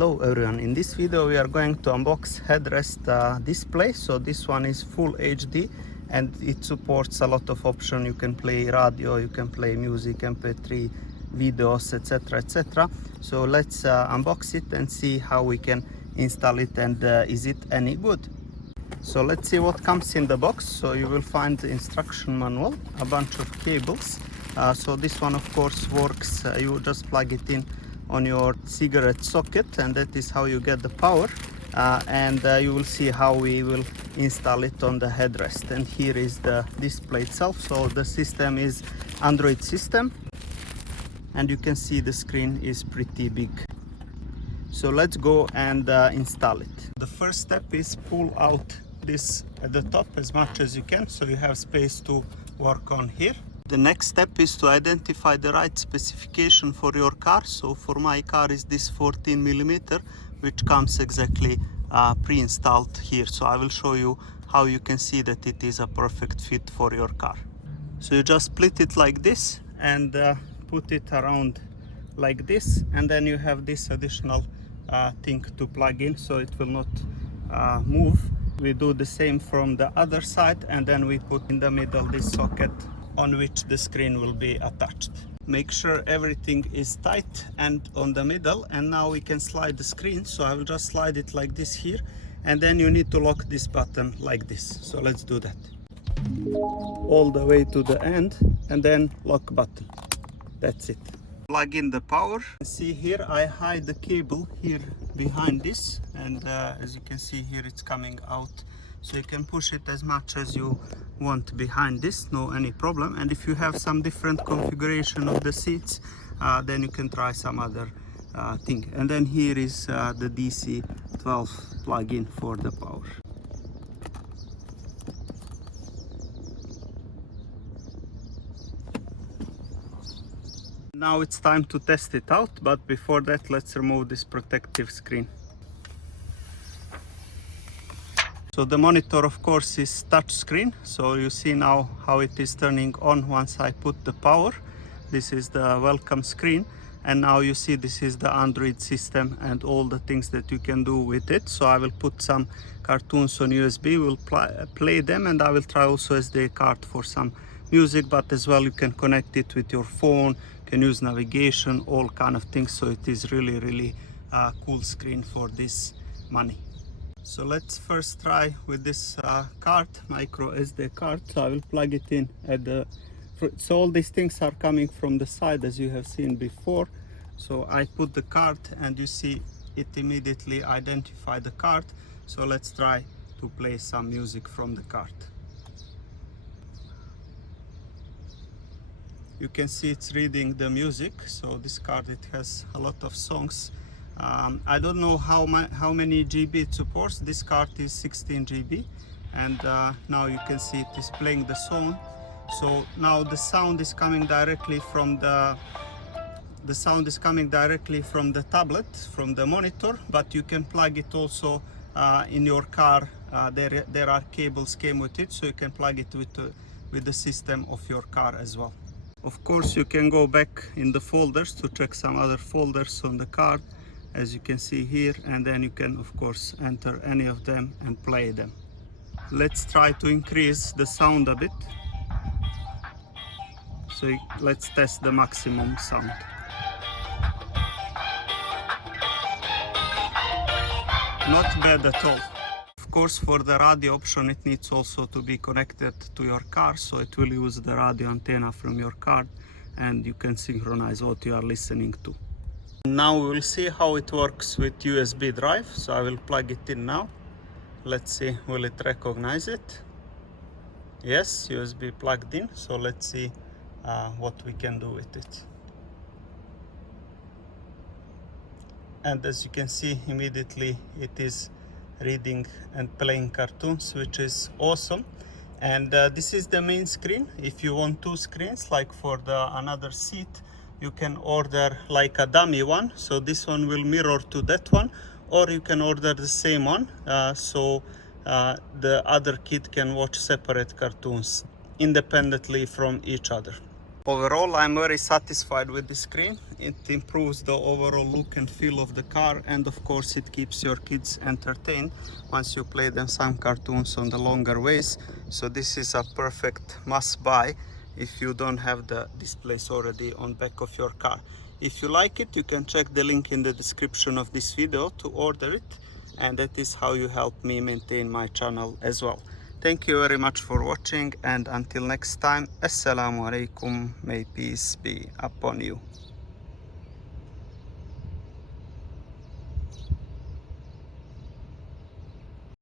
Hello everyone, in this video we are going to unbox Headrest display. So this one is full HD and it supports a lot of options. You can play radio, you can play music, MP3, videos, etc, etc. So let's unbox it and see how we can install it and is it any good. So let's see what comes in the box. So you will find the instruction manual, a bunch of cables. So this one of course works, you just plug it in on your cigarette socket and that is how you get the power, and you will see how we will install it on the headrest. And here is the display itself. So the system is Android system and you can see the screen is pretty big. So let's go and install it. The first step is pull out this at the top as much as you can so you have space to work on here. The next step is to identify the right specification for your car. So for my car is this 14mm, which comes exactly pre-installed here. So I will show you how you can see that it is a perfect fit for your car. So you just split it like this and put it around like this, and then you have this additional thing to plug in so it will not move. We do the same from the other side, and then we put in the middle this socket on which the screen will be attached. Make sure everything is tight and on the middle, and now we can slide the screen. So I will just slide it like this here, and then you need to lock this button like this. So let's do that all the way to the end, and then lock button. That's it. Plug in the power. See here I hide the cable here behind this, and as you can see here it's coming out. So you can push it as much as you want behind this, no any problem. And if you have some different configuration of the seats, then you can try some other thing. And then here is the DC 12 plug-in for the power. Now it's time to test it out, but before that let's remove this protective screen. So the monitor of course is touch screen, so you see now how it is turning on once I put the power. This is the welcome screen, and now you see this is the Android system and all the things that you can do with it. So I will put some cartoons on USB, we'll play them, and I will try also SD card for some music, but as well you can connect it with your phone, can use navigation, all kind of things. So it is really cool screen for this money. So let's first try with this card, micro SD card. So I will plug it in at the, so all these things are coming from the side as you have seen before. So I put the card and you see it immediately identify the card. So let's try to play some music from the card. You can see it's reading the music. So this card, it has a lot of songs. I don't know how many GB it supports. This card is 16 GB, and now you can see it is playing the song. So now the sound is coming directly from the tablet, from the monitor, but you can plug it also in your car. There are cables came with it, so you can plug it with the system of your car as well. Of course you can go back in the folders to check some other folders on the card, as you can see here, and then you can of course enter any of them and play them. Let's try to increase the sound a bit. So let's test the maximum sound. Not bad at all. Of course for the radio option it needs also to be connected to your car, so it will use the radio antenna from your car and you can synchronize what you are listening to. Now we will see how it works with USB drive. So I will plug it in now. Let's see, will it recognize it? Yes, USB plugged in. So let's see what we can do with it. And as you can see, immediately it is reading and playing cartoons, which is awesome. And this is the main screen. If you want two screens like for the another seat, you can order like a dummy one, so this one will mirror to that one, or you can order the same one, so the other kid can watch separate cartoons independently from each other. Overall, I'm very satisfied with the screen. It improves the overall look and feel of the car, and of course it keeps your kids entertained once you play them some cartoons on the longer ways. So this is a perfect must buy if you don't have the displays already on back of your car. If you like it, you can check the link in the description of this video to order it, and that is how you help me maintain my channel as well. Thank you very much for watching, and until next time, Assalamu alaikum, may peace be upon you.